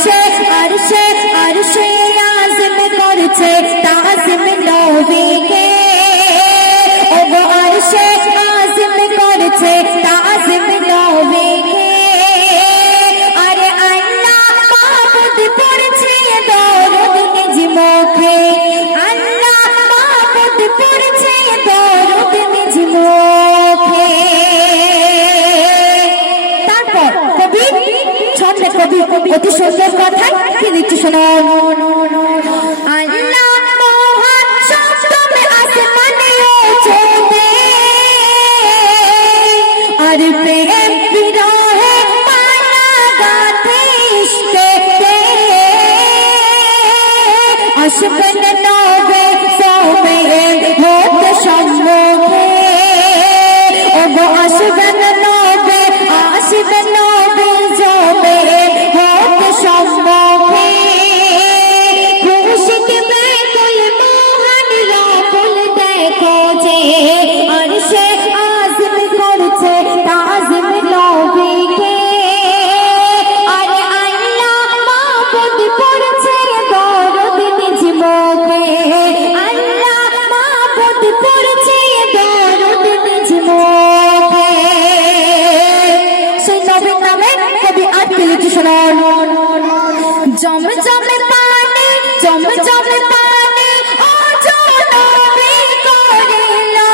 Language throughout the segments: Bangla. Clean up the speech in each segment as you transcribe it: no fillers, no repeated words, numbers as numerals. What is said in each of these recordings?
আরশে আযম করছে তাজিম নবীকে ওগো আরশে আযম করছে তাজিম নবীকে আরে আল্লাহ মাবুদ পড়ছে দরুদ নিজ মুখে আল্লাহ মাবুদ পড়ছে দরুদ নিজ মুখে তারপর কবি ছন্দে কবি অতি সুন্দর কথায় কি লিখছে শোনো আল্লাহ মহান সপ্তমে আসমানে ওঠে আর প্রেম বিরহে মালা গাঁথে ইশকে আসবেন নবে সবে হতে সম্মুখে ওগো আসবেন নবে জবে হতে সম্মুখে খুশিতে বেকুল মোহন রাবুল দেখো যে আরশে আযম করছে তাজিম নবীকে আরে আল্লাহ মাবুদ পড়ছে দরুদ নিজ মুখে আল্লাহ মাবুদ পড়ছে দরুদ নিজ মুখে সেই নবীর নামে কবি আটকে লিখে শোনান জমজমে পানি ও জনবী করিলা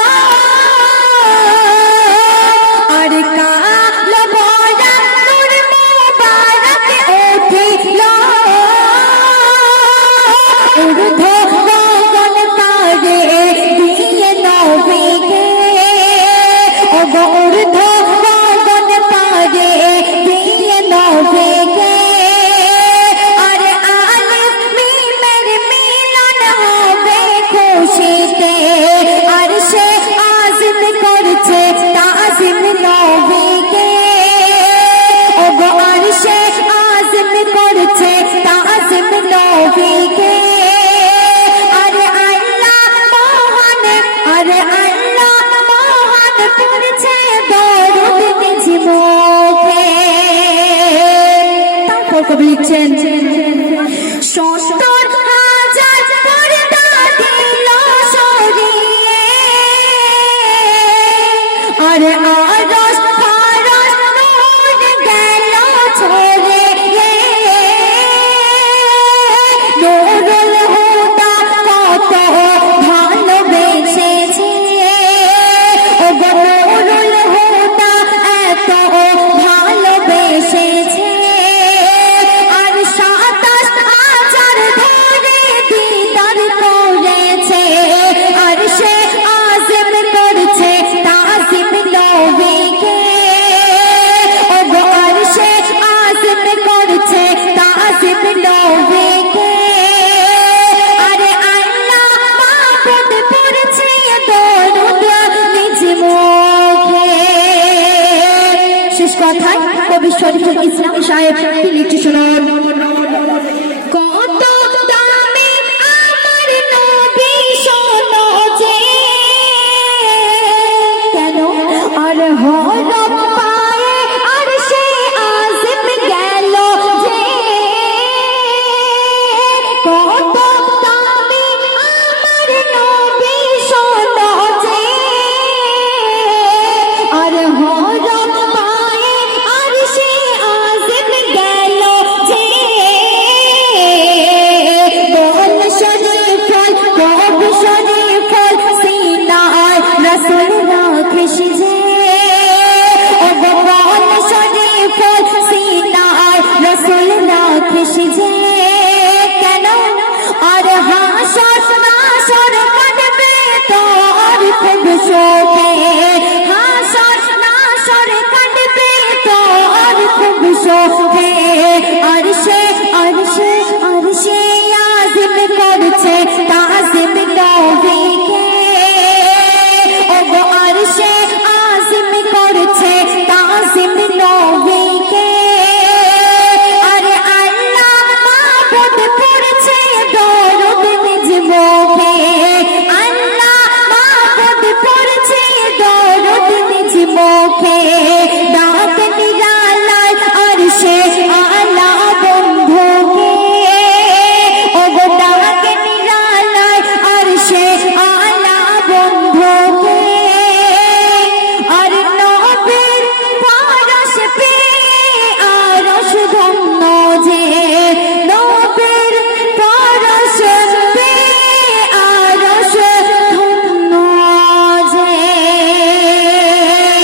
আর কালো ভরা নূর মুবারক উঠিলা ঊর্ধ্ব গগন পারে দিয়ে নবীকে ওগো ঊর্ধ্ব গগন পারে দিয়ে নবীকে আরে আলিফ মিমের মিলন হবে খুশিতে আরশে আযম করছে তাজিম নবীকে ওগো আরশে আযম করছে তাজিম নবীকে আরে আল্লাহ মহান পড়ছে দরুদ নিজ মুখে তারপর কবি লিখছেন সত্তর হাজার পর্দা দিল সরিয়ে আরে আরশ ফারশ নূর গেল ছড়িয়ে নূরুল হুদা কত ভালোবেসেছে ওগো নূরুল হুদা এত ভালোবেসেছে আর ২৭,০০০ ধরে দিদার করেছে আরশে আযম করছে তাজিম নবীকে ওগো আরশে আযম করছে তাজিম নবীকে আরে আল্লাহ মাবুদ পড়ছে দরুদ নিজ মুখে শেষ কথায় কবি শরীফুল ইসলাম সাহেব কি লিখছে শুনুন কত দামি আমার নবী শোনো যে কেন আর হরম পায়ে আরশে আযম গেল যে কত দামি আমার নবী শোনো যে আর হরম পায়ে আরশে আযম গেল যে বল শরীফুল কব শরীফুল সিনায় রাসূল রাখিস যে ওগো বল শরীফুল সিনায় রাসূল রাখিস যে কেন আর হাসর নাসর কাটবে তোর খুব শোকে হাসর নাসর কাটবে তোর খুব শোকে আরশে